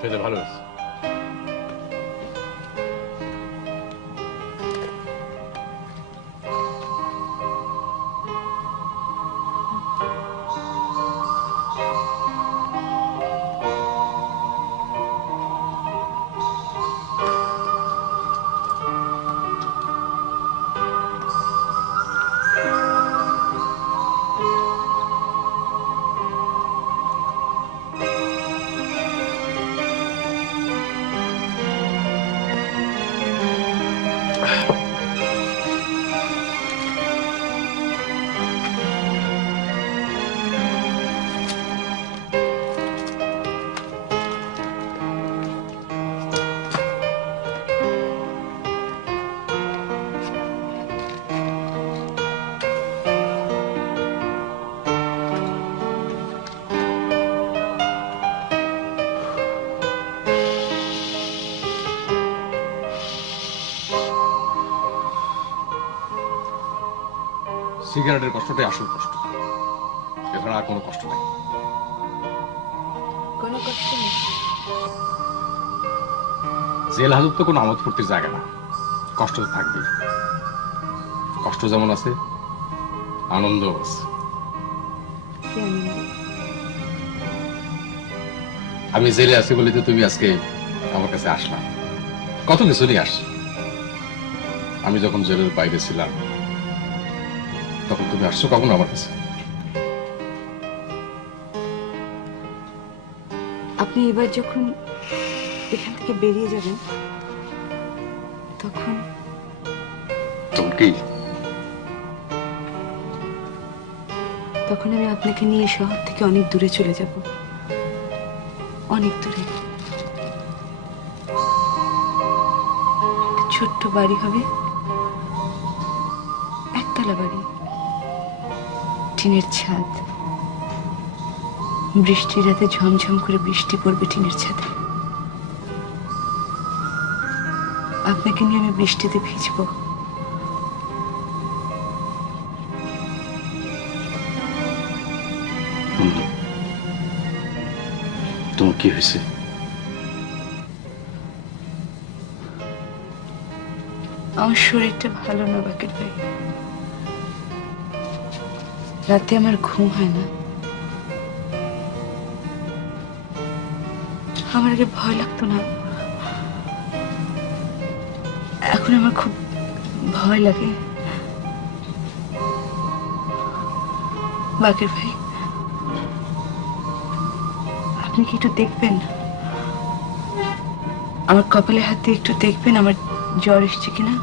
খেতে ভালো সিগারেটের কষ্টটাই আসল কষ্ট। এছাড়া আর কোনো কষ্ট নেই। কোনো কষ্ট নেই। জেল হাজত তো কোনো আমোদ ফুর্তির জায়গা না। কষ্ট তো থাকবেই। কষ্ট যেমন আছে আনন্দও আছে। আনন্দ? আমি জেলে আছি বলে তো তুমি আজকে আমার কাছে আসলাম কত কিছু নিয়ে আস। আমি যখন জেলের বাইরে ছিলাম তখন তুমি আসছো কখন আমার কাছে? আপনি এবার যখন এখান থেকে বেরিয়ে যাবেন তখন তখন কি? তখন আমি আপনাকে নিয়ে শহর থেকে অনেক দূরে চলে যাব। অনেক দূরে। ছোট্ট বাড়ি হবে একতলা বাড়ি। টিনের ছাদ। বৃষ্টির রাতে ঝমঝম করে বৃষ্টি পড়বে টিনের ছাদে। আপনাকে নিয়ে আমি বৃষ্টিতে ভিজবো। তোমার কি হয়েছে? আমার শরীরটা ভালো না বাকের ভাই। রাতে আমার ঘুম হয় না। আমার আগে ভয় লাগতো না। এখন আমার খুব ভয় লাগে। বাকের ভাই, আপনি কি একটু দেখবেন? আমার কপালে হাত দিয়ে একটু দেখবেন, আমার জ্বর এসছে কিনা?